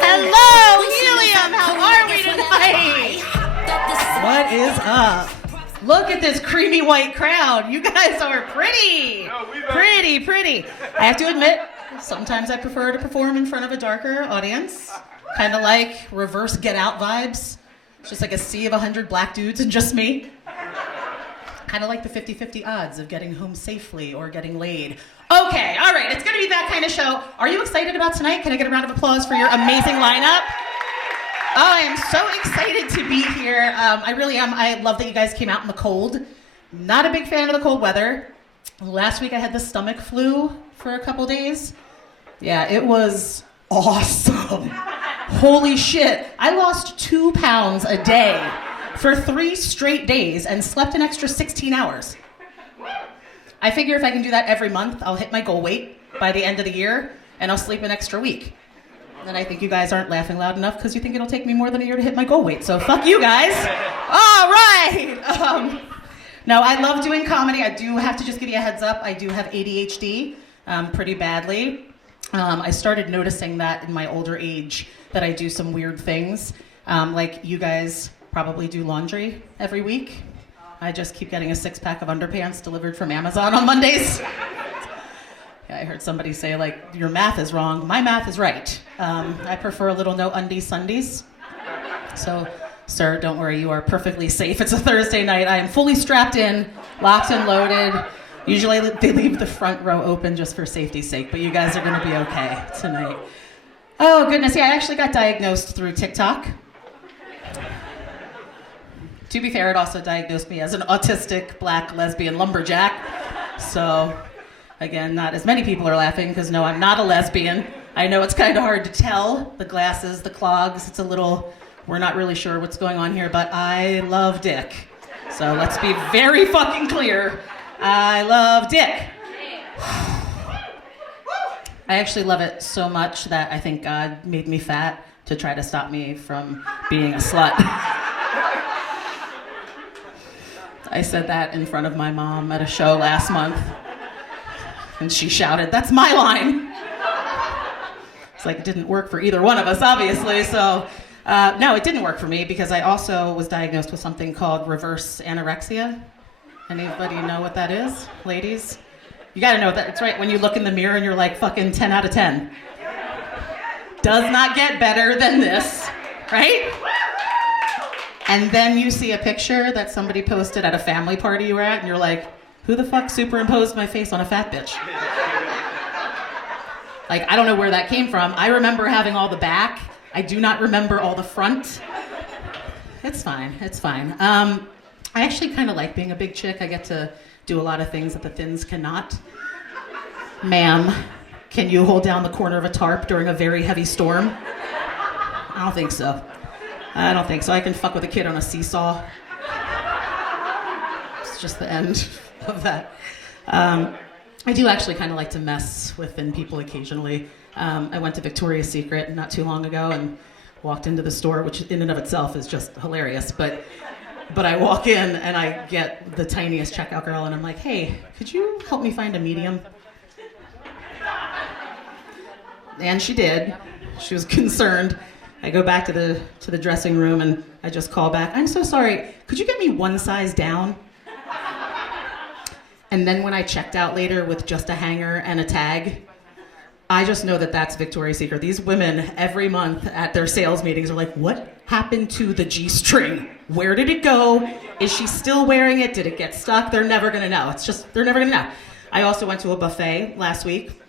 Hello, Helium. How are we tonight? What is up? Look at this creamy white crowd. You guys are pretty. Pretty. I have to admit, sometimes I prefer to perform in front of a darker audience. Kind of like reverse Get Out vibes. It's just like a sea of 100 black dudes and just me. Kind of like the 50-50 odds of getting home safely or getting laid. Okay, all right, it's gonna be that kind of show. Are you excited about tonight? Can I get a round of applause for your amazing lineup? Oh, I am so excited to be here. I really am. I love that you guys came out in the cold. Not a big fan of the cold weather. Last week I had the stomach flu for a couple days. Yeah, it was awesome. Holy shit. I lost 2 pounds a day for 3 straight days and slept an extra 16 hours. I figure if I can do that every month, I'll hit my goal weight by the end of the year, and I'll sleep an extra week. And I think you guys aren't laughing loud enough because you think it'll take me more than a year to hit my goal weight, so fuck you guys. All right. No, I love doing comedy. I do have to just give you a heads up. I do have ADHD pretty badly. I started noticing that in my older age that I do some weird things. Like you guys probably do laundry every week. I just keep getting a 6-pack of underpants delivered from Amazon on Mondays. Yeah, I heard somebody say, like, your math is wrong. My math is right. I prefer a little no undies Sundays. So, sir, don't worry, you are perfectly safe. It's a Thursday night. I am fully strapped in, locked and loaded. Usually they leave the front row open just for safety's sake, but you guys are gonna be okay tonight. Oh, goodness, yeah, I actually got diagnosed through TikTok. To be fair, it also diagnosed me as an autistic black lesbian lumberjack. So, again, not as many people are laughing because no, I'm not a lesbian. I know it's kind of hard to tell. The glasses, the clogs, it's a little, we're not really sure what's going on here, but I love dick. So let's be very fucking clear. I love dick. I actually love it so much that I think God made me fat to try to stop me from being a slut. I said that in front of my mom at a show last month. And she shouted, "That's my line." It's like it didn't work for either one of us, obviously. So, no, it didn't work for me because I also was diagnosed with something called reverse anorexia. Anybody know what that is? Ladies? You gotta know that. It's right when you look in the mirror and you're like fucking 10 out of 10. Does not get better than this, right? And then you see a picture that somebody posted at a family party you were at and you're like, who the fuck superimposed my face on a fat bitch? Like, I don't know where that came from. I remember having all the back. I do not remember all the front. It's fine. I actually kind of like being a big chick. I get to do a lot of things that the thins cannot. Ma'am, can you hold down the corner of a tarp during a very heavy storm? I don't think so. I can fuck with a kid on a seesaw. It's just the end of that. I do actually kind of like to mess with thin people occasionally. I went to Victoria's Secret not too long ago and walked into the store, which in and of itself is just hilarious. But I walk in and I get the tiniest checkout girl and I'm like, hey, could you help me find a medium? And she did. She was concerned. I go back to the dressing room and I just call back, I'm so sorry, could you get me one size down? And then when I checked out later with just a hanger and a tag, I just know that that's Victoria's Secret. These women every month at their sales meetings are like, what happened to the G-string? Where did it go? Is she still wearing it? Did it get stuck? They're never gonna know. They're never gonna know. I also went to a buffet last week.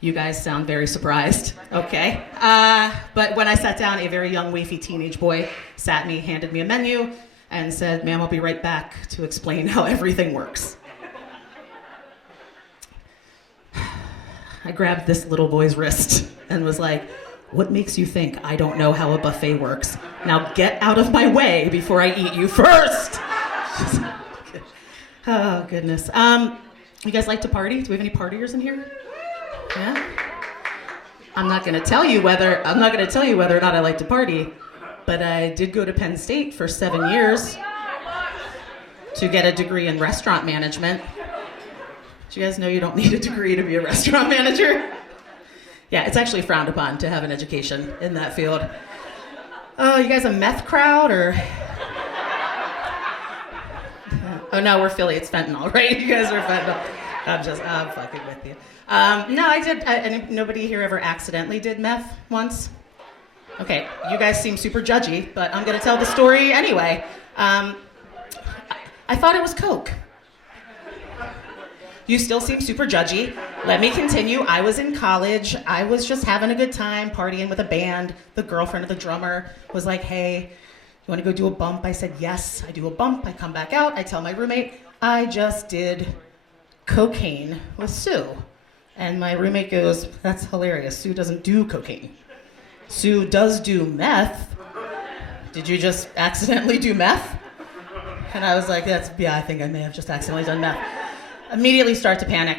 You guys sound very surprised, okay? But when I sat down, a very young, wafy teenage boy sat me, handed me a menu, and said, ma'am, I'll be right back to explain how everything works. I grabbed this little boy's wrist and was like, what makes you think I don't know how a buffet works? Now get out of my way before I eat you first! Oh, goodness. You guys like to party? Do we have any partiers in here? Yeah? I'm not gonna tell you whether or not I like to party, but I did go to Penn State for 7 years to get a degree in restaurant management. Do you guys know you don't need a degree to be a restaurant manager? Yeah, it's actually frowned upon to have an education in that field. Oh, you guys a meth crowd or? Oh no, we're Philly, it's fentanyl, right? You guys are fentanyl. I'm fucking with you. No, I did, and nobody here ever accidentally did meth once? Okay, you guys seem super judgy, but I'm gonna tell the story anyway. I thought it was Coke. You still seem super judgy. Let me continue. I was in college. I was just having a good time, partying with a band. The girlfriend of the drummer was like, hey, you want to go do a bump? I said, yes. I do a bump. I come back out. I tell my roommate, I just did cocaine with Sue. And my roommate goes, that's hilarious. Sue doesn't do cocaine. Sue does do meth. Did you just accidentally do meth? And I was like, yeah, I think I may have just accidentally done meth. Immediately start to panic.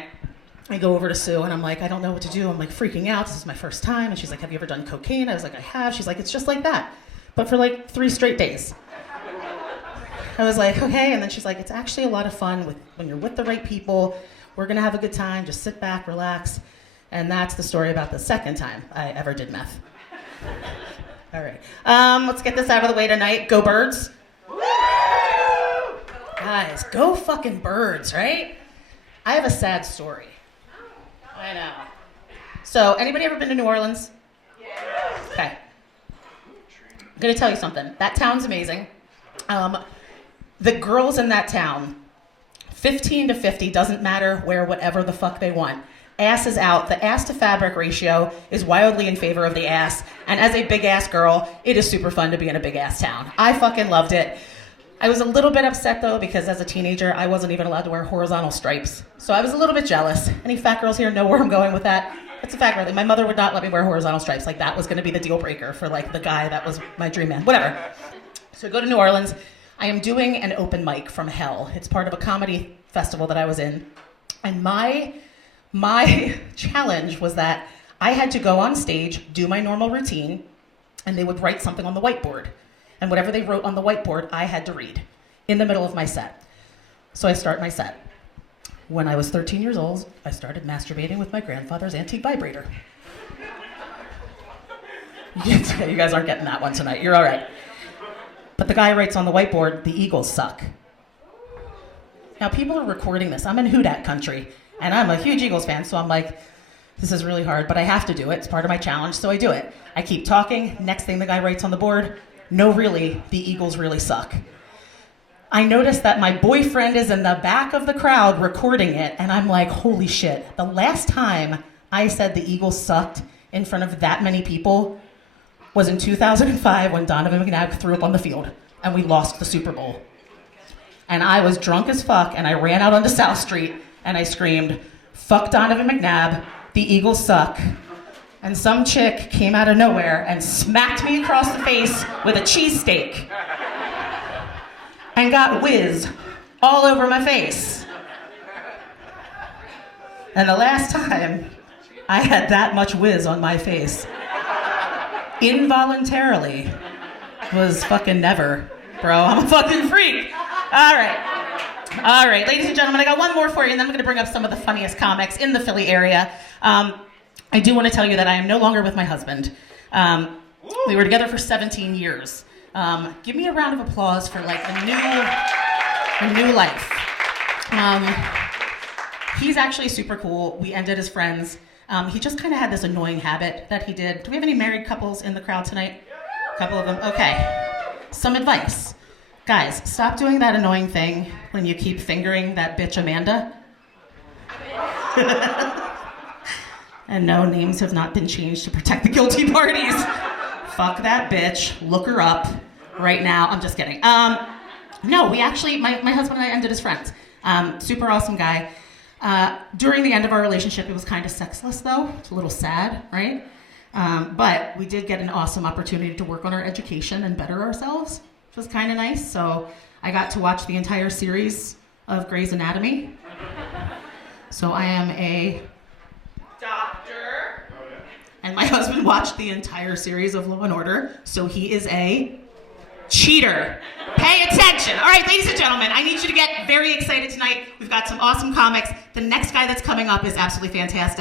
I go over to Sue and I'm like, I don't know what to do. I'm like freaking out. This is my first time. And she's like, have you ever done cocaine? I was like, I have. She's like, it's just like that, but for like 3 straight days. I was like, okay. And then she's like, it's actually a lot of fun when you're with the right people. We're gonna have a good time. Just sit back, relax. And that's the story about the second time I ever did meth. All right. Let's get this out of the way tonight. Go Birds. Guys, go fucking Birds, right? I have a sad story. I know. So, anybody ever been to New Orleans? Yes. Okay. I'm gonna tell you something. That town's amazing. The girls in that town, 15 to 50, doesn't matter, wear whatever the fuck they want. Ass is out. The ass to fabric ratio is wildly in favor of the ass. And as a big ass girl, it is super fun to be in a big ass town. I fucking loved it. I was a little bit upset though, because as a teenager, I wasn't even allowed to wear horizontal stripes. So I was a little bit jealous. Any fat girls here know where I'm going with that? It's a fact, really. My mother would not let me wear horizontal stripes. Like that was gonna be the deal breaker for like the guy that was my dream man, whatever. So I go to New Orleans. I am doing an open mic from hell. It's part of a comedy festival that I was in. And my challenge was that I had to go on stage, do my normal routine, and they would write something on the whiteboard. And whatever they wrote on the whiteboard, I had to read in the middle of my set. So I start my set. When I was 13 years old, I started masturbating with my grandfather's antique vibrator. You guys aren't getting that one tonight. You're all right. But the guy writes on the whiteboard, the Eagles suck. Now people are recording this. I'm in Houdat country, and I'm a huge Eagles fan, so I'm like, this is really hard, but I have to do it. It's part of my challenge, so I do it. I keep talking. Next thing the guy writes on the board, no, really, the Eagles really suck. I noticed that my boyfriend is in the back of the crowd recording it, and I'm like, holy shit. The last time I said the Eagles sucked in front of that many people was in 2005 when Donovan McNabb threw up on the field, and we lost the Super Bowl. And I was drunk as fuck, and I ran out onto South Street, and I screamed, fuck Donovan McNabb, the Eagles suck. And some chick came out of nowhere and smacked me across the face with a cheesesteak and got whiz all over my face. And the last time I had that much whiz on my face, involuntarily, was fucking never, bro. I'm a fucking freak. All right, ladies and gentlemen, I got one more for you, and then I'm gonna bring up some of the funniest comics in the Philly area. I do want to tell you that I am no longer with my husband. We were together for 17 years. Give me a round of applause for like a new life. He's actually super cool. We ended as friends. He just kind of had this annoying habit that he did. Do we have any married couples in the crowd tonight? A couple of them? Okay. Some advice. Guys, stop doing that annoying thing when you keep fingering that bitch Amanda. And no, names have not been changed to protect the guilty parties. Fuck that bitch. Look her up right now. I'm just kidding. No, we actually, my husband and I ended as friends. Super awesome guy. During the end of our relationship, it was kind of sexless though. It's a little sad, right? But we did get an awesome opportunity to work on our education and better ourselves, which was kind of nice. So I got to watch the entire series of Grey's Anatomy. So I am a doctor. And my husband watched the entire series of Law & Order, so he is a cheater. Pay attention. All right, ladies and gentlemen, I need you to get very excited tonight. We've got some awesome comics. The next guy that's coming up is absolutely fantastic.